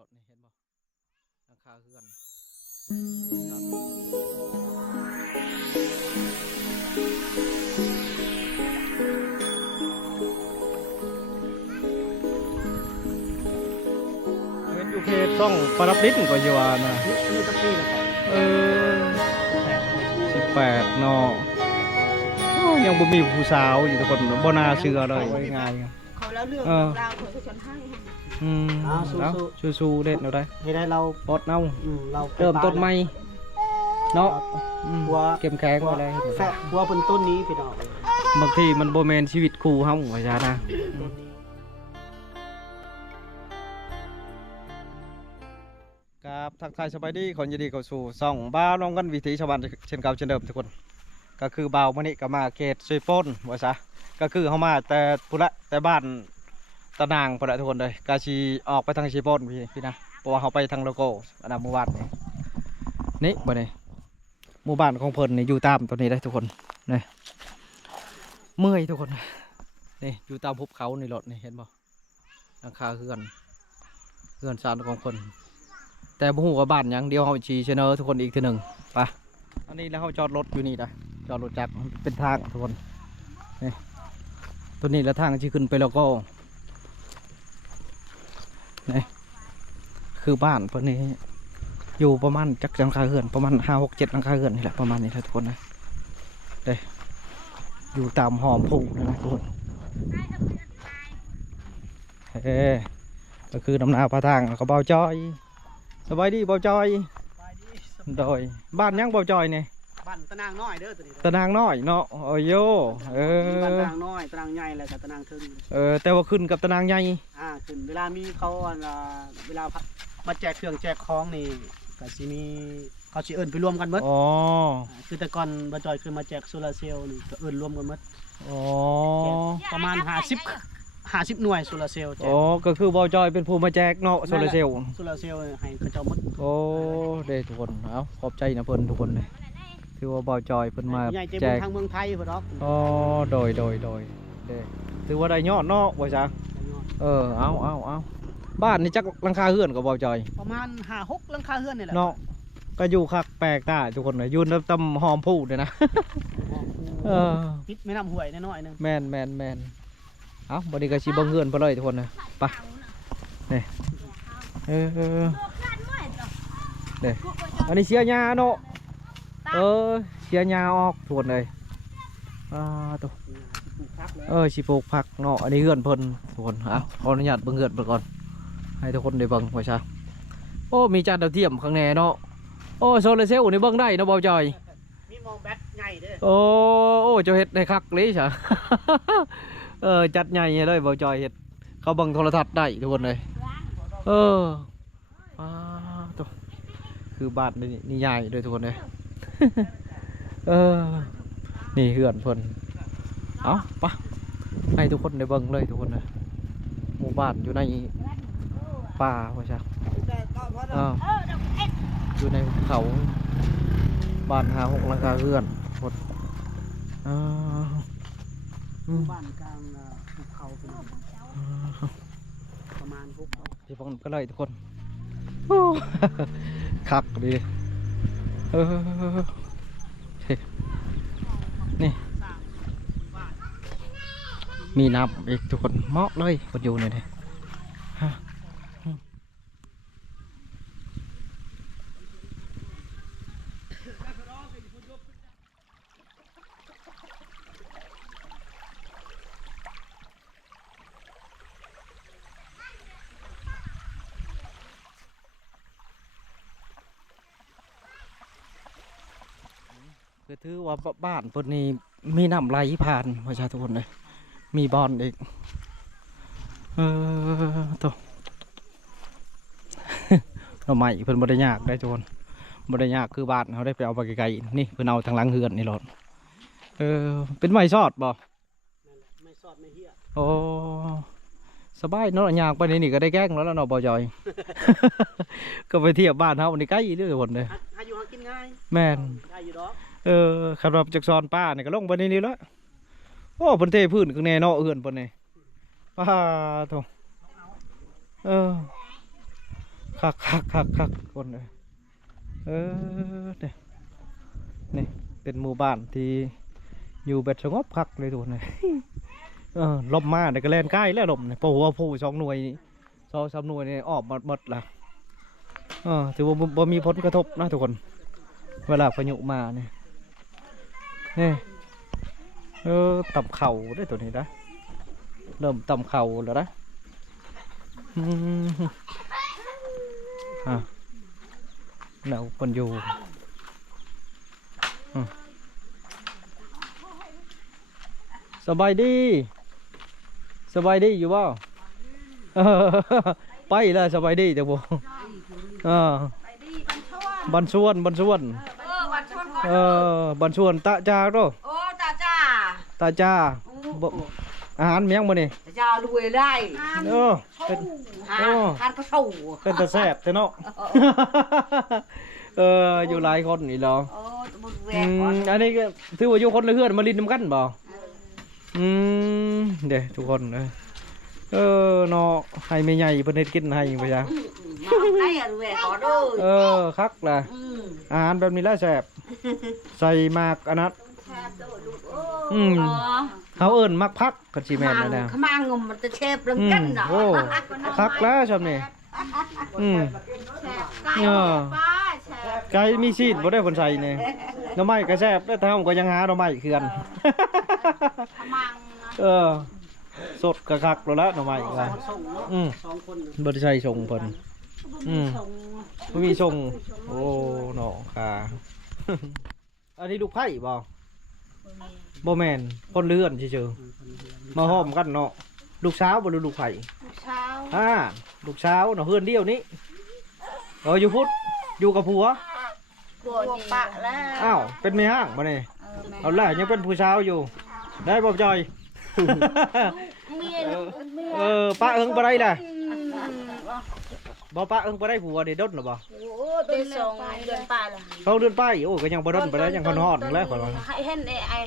รถนี่เห็นบ่หลังคาเฮือนเห็นอยู่เพจช่องปรับลิ้นก็อยู่ว่านะนี่ก็ปีละเออ18เนาะยังบ่มีผู้สาวอยู่ทุกคนบ่น่าเชื่อเลยง่ายๆเขาแล้วเรื่องราวเขาจะชนให้แล้วสู้ๆเด็ดเอาได้ให้ได้เราปลดเน่าเราเริ่มต้นใหม่เนาะหัวเข้มแข็งอะไรแฝงหัวเป็นต้นนี้พี่น้องบางทีมันโบแมนชีวิตครูเฮาว่าจ้านะกับทักทายสบายดีคนยินดีเข้าสู่ช่องบ้าวน้องกันวิถีชาวบ้านเช่นเก่าเช่นเดิมทุกคนก็คือบ่าวมื้อนี้ก็มาเขตซุยป่นว่าซะก็คือเฮามาแต่พุ่นละแต่บ้านตะนางพุ่นละทุกคนเลยก็สิออกไปทางซุยป่นพี่นะเพราะว่าเฮาไปทางโลโก้อันนั้นหมู่บ้านนี่บ่นี่หมู่บ้านของเพิ่นนี่อยู่ตามตัวนี้ได้ทุกคนนี่เมื่อยทุกคนนี่อยู่ตามภูเขาในรถนี่เห็นบ่หลังคาเฮือนซานของเพิ่นแต่บ่ฮู้ว่าบ้านหยังเดียวเฮาสิเสนอทุกคนอีกทีหนึงไปอันนี้แล้วเฮาจอดรถอยู่นี่นะจอดรถจักรเป็นทางทุกคนนี่ตัวนี้แล้วทางที่ขึ้นไปแล้วก็นี่คือบ้านเพิ่นนี่อยู่ประมาณจักหลังคาเฮือนประมาณ5 6 7หลังคาเฮือนนี่แหละประมาณนี้แหละทุกคนนะเด้อยู่ตามหอมพุ่งนะทุกคนก็คือน้ำนาพระทางก็เบาจอยสบายดีเบาจอยโดยบ้านยังเบาจอยเนี่ยบ้านตะนางน้อยเด้อตัวนี้ตะนางน้อยเนาะโอ้ยโยบ้านตะนางน้อยตะนางใหญ่แล้วก็ตะนางทึงแต่ว่าขึ้นกับตะนางใหญ่ขึ้นเวลามีเขาเวลามาแจกเครื่องแจกของนี่ก็สิมีเขาสิเอิ้นไปรวมกันหมดอ๋อคือแต่ก่อนบ่จอยคือมาแจกโซลาร์เซลล์นี่ก็เอิ้นรวมกันหมดอ๋อประมาณ50หน่วยโซลาร์เซลล์แจกอ๋อก็คือเบาจอยเป็นผู้มาแจกเนาะโซลาร์เซลล์ให้เขาเจ้าหมดโอ้เด้ทุกคนเอาขอบใจนะเพิ่นทุกคนเลยถือว่าเบาจอยเพิ่นมาแจกทางเมืองไทยพุ่นดอกอ๋อโดยเด้ถือว่าได้ยอดเนาะว่าจ้ะเอาบ้านนี่จักหลังคาเฮือนกับเบาจอยประมาณ5-6หลังคาเฮือนนี่แหละเนาะก็อยู่คักแปลกตาทุกคนเลยอยู่ในตำหอมผู้เลยนะพิษไม่น้ำห่วยน้อยนึงแมนเอาบริการชีบังเฮือนไปเลยทุกคนนะไปนี่นี่อันนี้เสียหญ้าเนาะเสียหญ้าออกทุกคนเลยตัวชีปลูกผักเนาะอันนี้เฮือนเพิ่นทุกคนขออนุญาตเบิ่งเฮือนไปก่อนให้ทุกคนได้เบิ่งไว้ซะโอ้มีจานดาวเทียมข้างในเนาะโอ้โซลาร์เซลล์นี่เบิ่งได้เนาะเบาจอยมีมองแบตใหญ่เด้อโอ้เจ้าเฮ็ดได้คักเลยจ้ะจัดใหญ่เลยเบาจอยเฮ็ดเขาบังโทรทัศน์ได้ทุกคนเลยตัวคือบ้านนี่ใหญ่เลยทุกคนเลยนี่เฮือนเพิ่นเอาปะให้ทุกคนได้เบิ่งเลยทุกคนเลยหมู่บ้านอยู่ในป่าว่าจ้ะอยู่ในเขาบ้าน5-6หลังคาเฮือนหมดบ้านกลางภูเขาประมาณภูเขาที่ฟังก็เลยทุกคนคักดีนี่มีน้ำอีกทุกคนเหมาะเลยคนอยู่เนี่ยคือถือว่าบ้านเพิ่นนี่มีน้ำไหลผ่านประชาชนเลยมีบอนอีกตัวเราใหม่เพิ่นบ่ได้ยากได้ทุกคนบ่ได้ยากคือบ้านเขาได้ไปเอาไปไกลๆนี่เพิ่นเอาทางหลังเฮือนนี่รถเป็นไม้ซอดบ่ไม่ซอดไม่เหี้ยโอ้สบายเนาะยากไปนี่ก็ได้แกล้งแล้วเนาะบ่จอย ก็ไปเทียบบ้านเฮานี่ใกล้เด้อทุกคนเลยหาอยู่หากินง่ายแม่นได้อยู่ดอกขับรถจากซอนป้าเนี่ยก็ลงไปนี่แล้วโอ้เพิ่นเทพื้นข้างในเนาะเอื้อนเพิ่นนี่ป้าโธ่ คักคนเลยเนี่ยนี่เป็นหมู่บ้านที่อยู่แบบสงบคักเลยทุกคนเลย ลมมาเดี๋ยวก็แล่นใกล้แล้วลมเนี่ยพอหัวผู้2 หน่วยนี่2-3 หน่วยนี่ออกหมดละถือว่าบ่มีผลกระทบนะทุกคนเวลาพายุมาเนี่ยนี่ต่ำเข่าได้ตัวนี้นะเริ่มต่ำเข่าแล้วนะแนวคนอยู่สบายดีอยู่บ่ไปแล้วสบายดีแต่บ่ไปดีบันชวน บันชวน บันชวนก่อน บันชวนตะจาโต โอ้ตาจ้า ตาจาบ่อาหารเมียงบ่นี่ ตาจ้ารวยได้ เป็น ทานกระสู เป็นตาแซ่บแต่เนาะอยู่หลายคนนี่เหรอ โอ้บุญแว อันนี้ก็ถือว่าอยู่คนละเฮือนมาลินนำกันบ่เด้ทุกคนเนาะให้แม่ใหญ่เพิ่นเฮ็ดกินให้บ่จ๊ะ มาได้อะแวขอเด้อ คักล่ะอาหารแบบนี้แหละแซ่บใส่หมากอันนั้น แซ่บเด้อลูกเขาเอิ้นมักพักกันสิแม่นแล้วนะ ขมางมมันจะเชฟเรื่องกันเนาะ โอ้คักแล้วชอบนี่ป้าแซ่บ ไก่มีซีดบ่ได้คนใส่นี่หน่อไม้ก็แซ่บแต่ทำก็ยังหาหน่อไม้คือกัน ขมัง สดกะคักแล้วละหน่อไม้ก็ 2 คน บ่ได้ใส่ชงเพิ่นบ่มีชงโอ้เนาะค่ะ อันนี้ลูกไผ่บ่บ่แม่นคนเลื่อนเฉยๆมาห้อมกันเนาะลูกสาวบ่หรือลูกไผ่ เช้า ลูกสาวเนาะเฮือนเดียวนี้อยู่พุทธอยู่กับผัว ปวดปะแล้ว อ้าวเป็นแม่ห้างบ่นี่เอาล่ะยังเป็นผู้สาวอยู่ได้บ่จอย ป้าเอิงบ่ได้ล่ะบ่ป้าเอิงบ่ได้ผัวได้ดดหรอบ่ โอ้เป็น2 เดือนป่าละ เขาเดือนป้ายโอ้ก็ยังบ่ดดบ่ได้ยังคนฮอดแล้วข่อยว่า ให้เห็นไอ้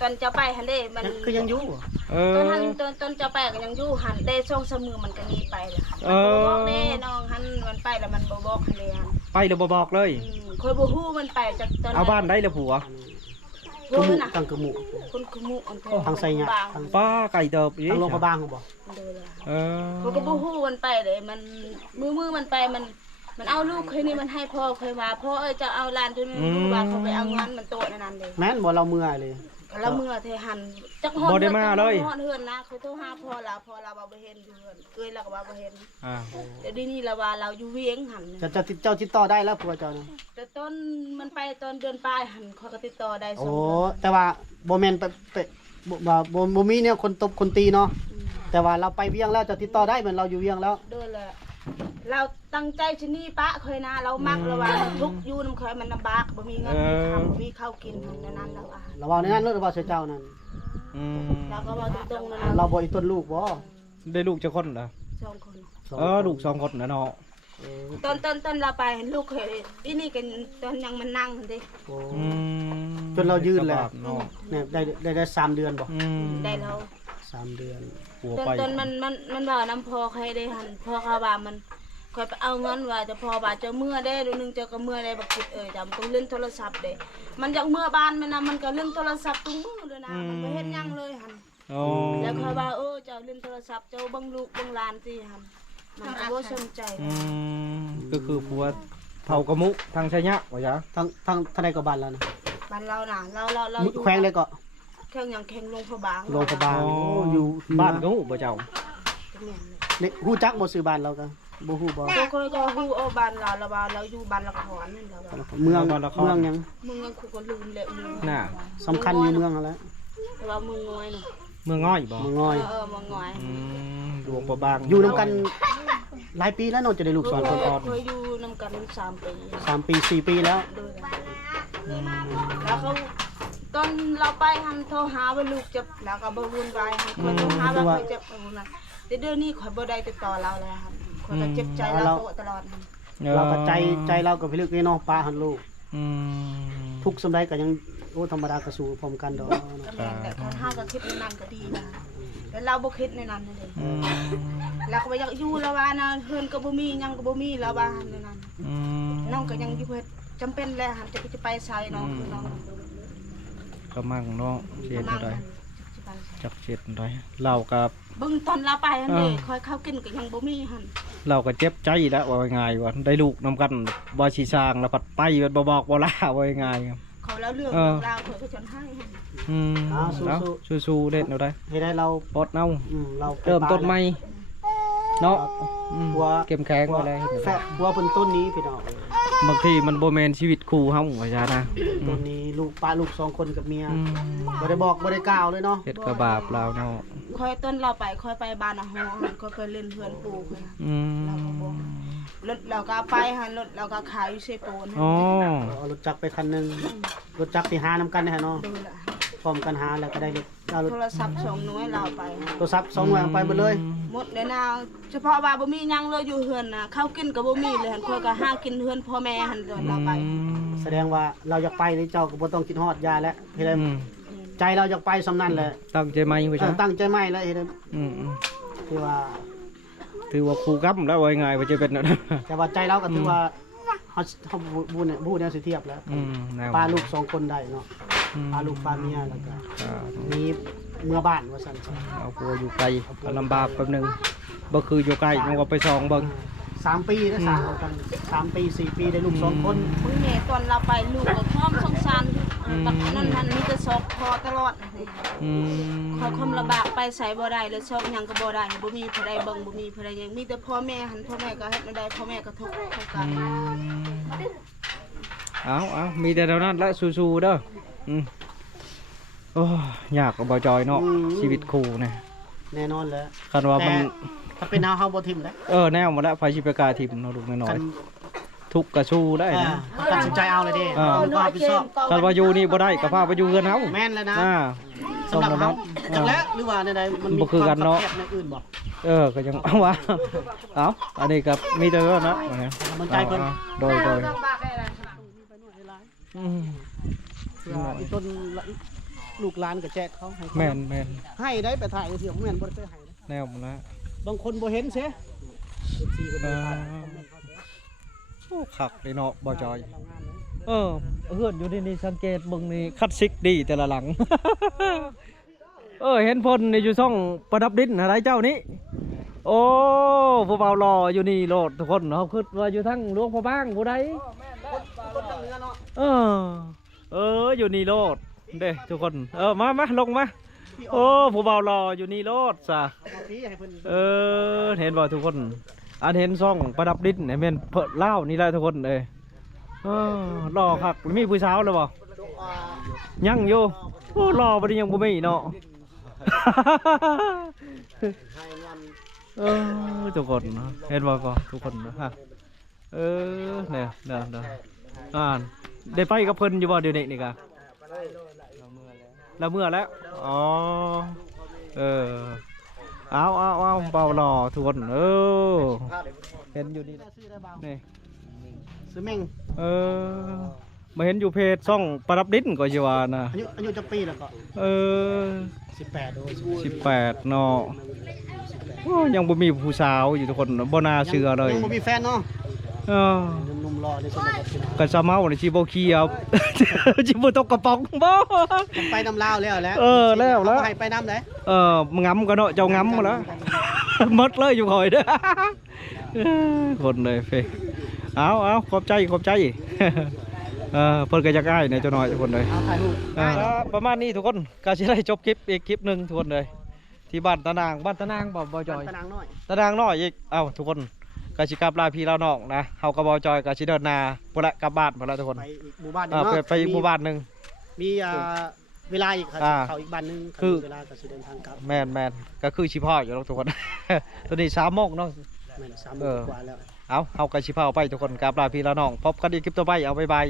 ตอนจะไปหันเด้มัน คือยังอยู่ ตอนหันตอนจะไปก็ยังอยู่หันได้2-3 มือมันก็หนีไปแล้วบอกแน่น้องหันมันไปแล้วมันบ่บอกหันเลยหัน ไปแล้วบ่บอกเลย คอยบ่ฮู้มันไปจากตอน เอาบ้านได้แล้วผัว กระหมุตั้งกระหมุ คนคือมุอัน ทางไสเนี่ย ทาง ป้าไก่เติบอี ทางโรงพยาบาลบ่ เด้อล่ะ เออ เขาก็บ่ฮู้มันไปเลยมันมือมันไปมันเอาลูกเคยนี่มันให้พ่อเคยว่าพ่อจะเอาหลานตัวนี้รู้ว่าเขาไปเอาเงินมันโตนั่นเลย แม่นบ่เราเมื่อยเลย แล้วมือเทหันจักฮอดเฮือนนะเขาโทรหาพ่อเราว่าบ่เห็นอยู่เฮือนเอ้ยเราก็ว่าบ่เห็นเดี๋ยวนี้เราว่าเราอยู่เวียงหัน จะติดต่อได้แล้วผัวเจ้านะ แต่ต้นมันไปตอนเดือนปลายหันเขาก็ติดต่อได้2 โอ้ เดือน แต่ว่าบ่แม่นไปบ่มีเนี่ยคนตบคนตีเนาะแต่ว่าเราไปเวียงแล้วจะติดต่อได้เหมือนเราอยู่เวียงแล้ว เด้อแหละเราตั้งใจชนี่ปะเคยนะเรามักเราว่าทุกอยู่นำเคยมันลำบากบ่มีเงินมีคำบ่มีข้าวกินนั้นเราว่า เราเว้าในนั้นเนาะว่าเจ้านั่น เราก็ว่าตรงๆนะ เราบ่อีต้นลูกบ่ ได้ลูกจักคนเหรอ 2 คน ลูก2 คนนะเนาะ ตอนเราไปเห็นลูกเคยอีนี่กันตอนยังมันนั่งหั่นเด้ จนเรายืนแล้ว เนาะ เนี่ยได้3 เดือนบ่ ได้แล้ว 3 เดือน ผัว ตอน ไป ตอนมันว่าน้ำพอใครได้หันพอเขาว่ามันคอยไปเอาเงินว่าจะพอว่าจะเมื่อได้ดูนึงจะก็เมื่อได้บักคิดจำต้องเล่นโทรศัพท์เด้มันอยากเมื่อบ้านมันนะมันก็เล่นโทรศัพท์ตุ้งมือเลยนะมันไม่เห็นยังเลยหันแล้วคอยว่าเจ้าเล่นโทรศัพท์เจ้าบังลูกบังหลานสิหันมันก็บ่สนใจ ก็คือผัวเผากระมุทางชัยยะว่าจ้ะ ทางใดก็บ้านแล้วนะ บ้านเราน่ะเรา แขวงเลยก็ แข่งอย่างแข่งลงพระบาง โรงพยาบาลอยู่ บ้านก็หูบ่เจ้า เนี่ยฮู้จักบ่ซื้อบ้านเราก็บ่ฮู้บ่ ก็ฮู้บ้านเราว่าเราอยู่บ้านละครนั่นเราว่า เมืองหยัง มึงยังคุก็ลืมแล้วลืม น่ะ สำคัญอยู่เมืองนั่นแหละ แต่ว่ามึงน้อยน่ะ เมืองง่อยบ่ เมืองน้อย มึงน้อย หลวงประบาง อยู่นำกันหลายปีแล้วเนาะจะได้ลูก2 คน เคยอยู่นำกัน3 ปี 3 ปี4 ปีแล้ว ด้วยแล้วเขาตอนเราไปหันโทรหาว่าลูกเจ็บแล้วก็บ่วุ่นวายหันคนโทรหาว่าเขาเจ็บนั่นแต่เดี๋ยวนี้ข่อยบ่ได้ติดต่อเราแล้วครับข่อยก็เจ็บใจเราตลอด เราก็ใจเราก็พิลึกนี่เนาะป้าหันลูก อืม ทุกสำใดก็ยังโอ้ธรรมดาก็สู้พร้อมกันดอก แต่ถ้าก็คิดในนั้นก็ดีนะแต่เราบ่คิดในนั้นนั่นเอง อืม แล้วก็บ่อยากอยู่แล้วว่านะเฮือนก็บ่มีหยังก็บ่มีแล้วว่าหั่นนั่น อืม น้องก็ยังอยู่เฮ็ดจำเป็นแล้วหั่นจะไปไสน้องน้อง ก็มั่งเนาะเสีย มั่ง ได้ หั่นจะไปไส จักเสียได้เรากับ เบิ่งตอนเราไปหั่นเด้คอยเข้ากินก็ยังบ่มีหั่น เราก็เจ็บใจแล้วว่าง่ายว่าได้ลูกนำกันบ่สิสร้างแล้วพัดไปบ่บอกบ่ลาว่าง่ายครับ เขาแล้วเรื่องราวเขาก็จนให้หั่น อืมเอาสู้ๆเด็ดเอาได้ ให้ได้เรา ปลดเอา เรา เริ่มต้นใหม่เนาะอืม หัว เข้มแข็งไปเลย แฟะหัวเป็นต้นนี้พี่น้อง บางทีมันบ่แม่นชีวิตคู่เฮาว่าซะนะ ต้นนี้ลูกป้าลูก2คนกับเมีย อืม บ่ได้บอกบ่ได้กล่าวเลยเนาะ เฮ็ดกระบาปเราเนาะ คอยต้นเราไปคอยไปบ้านอาหอหั่นคอยไปเล่นเฮือนปู่หั่น อืม เราก็บ่รถเราก็เอาไปหั่นรถเราก็ขายอยู่เซโปนหั่น อ๋อ เอารถจักรไปคันหนึงรถจักรที่หานํกันนะฮะเนาะ ดูละ พร้อมกันหาแล้วก็ได้รถเอารถ โทรศัพท์2หน่วยเราไปหั่น โทรศัพท์2หน่วยเอาไปหมดเลย หมดเลยนะเฉพาะว่าบ่มีหยังเลยอยู่เฮือนน่ะข้าวกินก็บ่มีเลยหั่นคอยก็หากินเฮือนพ่อแม่หั่นตอนเราไป แสดงว่าเราอยากไปนี่เจ้าก็บ่ต้องคิดฮอดยาแล้วเฮ็ดให้ อืม ใจเราอยากไปสำนั้นแหละ ตั้งใจไหมว่าซะ ตั้งใจไม่แล้วเฮ็ดให้ อืม คือว่า ถือว่าคู่กับแล้วว่าง่ายว่าจะเป็นนั่น แต่ว่าใจเราก็ถือว่าเขาบูเนี่ยบูเนี่ยสิเทียบแล้ว อืมแนว ปลาลูก2คนได้เนาะ อืม ปลาลูกปลาเมียแล้วก็ อ่า มีเมื่อบ้านว่าซั่น เอาผัวอยู่ไกลก็ลำบากแป๊บหนึงบ่คืออยู่ใกล้มันก็ไปส่องเบิ่ง 3 ปีได้สร้างเอากัน3 ปี4 ปีได้ลูก2คน มึงแม่ตอนเราไปลูกก็พร้อมสงสารปักนั้นมันมีแต่ซอกพอตลอด อืม คอยความลำบากไปใส่บ่ได้เลยซอกหยังก็บ่ได้บ่มีผู้ใดเบิ่งบ่มีผู้ใดหยังมีแต่พ่อแม่หันพ่อแม่ก็เฮ็ดบ่ได้พ่อแม่ก็ทุกข์เท่ากัน เอามีแต่เท่านั้นละสู้ๆเด้ออืมโอ้ยากกับบ่จอยเนาะชีวิตคู่เนี่ย แน่นอนแล้ว คันว่ามัน ถ้าเป็นเฮาบ่ทิ่มแล้ว แนวมาแล้วไฟชิไปกาทิมเนาะลูกน้อ คั ย น ๆทุกข์ก็สู้ได้นะ ตัดสินใจเอาเลยเด้ อ่า มีความรับผิดชอบ คันว่าอยู่นี่บ่ได้ก็พาไปอยู่เฮือนเฮา แม่นแล้วนะ อ่า สำหรับ ต้ เฮา อง จัก ระมัด แล้วหรือว่าใดๆมันมี บ่คือกันเนาะ ควมคับแคบในอื่นบ่ ก็ยังเอาว่าเอาอันนี้ก็มีแต่เนาะ มันใจเพิ่น โดยอืม เพื่ออีต้นลูกหลานก็แจกเขาให้เขา แม่น ให้ได้ไปถ่ายจังซี่ผมแม่นบ่ได้ไปให้นะ แนวมาแล้ว บางคนบ่เห็นเสีย14เพิ่นบ่ได้ถ่าย โอ้คักเลยเนาะบ่จอย เฮือนอยู่นี่สังเกตเบิ่งนี่คัดซิกดีแต่ละหลัง เห็นพลนี่อยู่ช่องประดับดินอะไรเจ้านี้โอ้ผู้เบารออยู่นี่โลดทุกคนเนาะคือว่าอยู่ทั้งหลวงพ่อบ้างผู้ใด คนทางเหนือเนาะ อยู่นี่โลดเด้ทุกคนมาลงมาโอ้ผู้เบารออยู่นี่โลดซะ เอาพี่ให้เพิ่น เห็นบ่ทุกคนอันเห็นซ่องประดับดินเนี่ยแม่นเพิ่นเล่านี่แหละทุกคนรอคักมีผู้สาวแล้วบ่ยังอยู่โอ้รอบ่ได้ยังบ่มีเนาะ ให้เงิน ทุกคนเห็นบ่ก็ทุกคนนะฮะเนี่ยได้ไปกับเพิ่นอยู่บ่เดี๋ยวนี้นี่กะเราเมื่อแล้วอ๋อเอาเบารอทุกคนเห็นอยู่นี่ ซื้อได้บ่าว นี่ ซื้อแม่ง มาเห็นอยู่เพจซ่องประดับดินก็สิว่านะ อายุจักปีแล้วก็ 18โดย 18เนาะโอ้ยังบ่มีผู้สาวอยู่ทุกคนบ่น่าเชื่อเลย ยังบ่มีแฟนเนาะ หนุ่มๆรอในสมัยพี่น้อง ก็ซะเมานี่สิบ่ขี้เอา สิบ่ตกกระป๋องบ่ ไปน้ำลาวแล้วแล้ว แล้ว ให้ไปน้ำไหน งำก็เนาะเจ้างำมาแล้ว หมดเลยอยู่ข่อยเด้อ คนเลยเฟเอาขอบใจ เพิ่นก็จะง่ายในเจ้าน้อยทุกคนเลย เอาถ่ายรูป ประมาณนี้ทุกคนก็สิได้จบคลิปอีกคลิปหนึงทุกคนเลย ที่บ้านตะนางบ่จอย ตะนางน้อย ตะนางน้อยอีกทุกคนก็สิกลับลาพี่ลาน้องนะเฮาก็บ่จอยก็สิเดินหน้าพุ่นละกลับบ้านพุ่นละทุกคน ไปอีกหมู่บ้านหนึงเนาะ ไปอีกหมู่บ้านหนึง มีเวลาอีกครับ เขาอีกบ้านหนึง คือ เวลาก็สิเดินทางกลับ แม่นก็คือสิพ่ออยู่แล้วทุกคน ตัวนี้3 โมงเนาะ แม่น3 โมงกว่าแล้ว เฮาก็สิพาไปทุกคนกลับลาพี่ลาน้องพบกันอีกคลิปต่อไปเอาบ๊ายบาย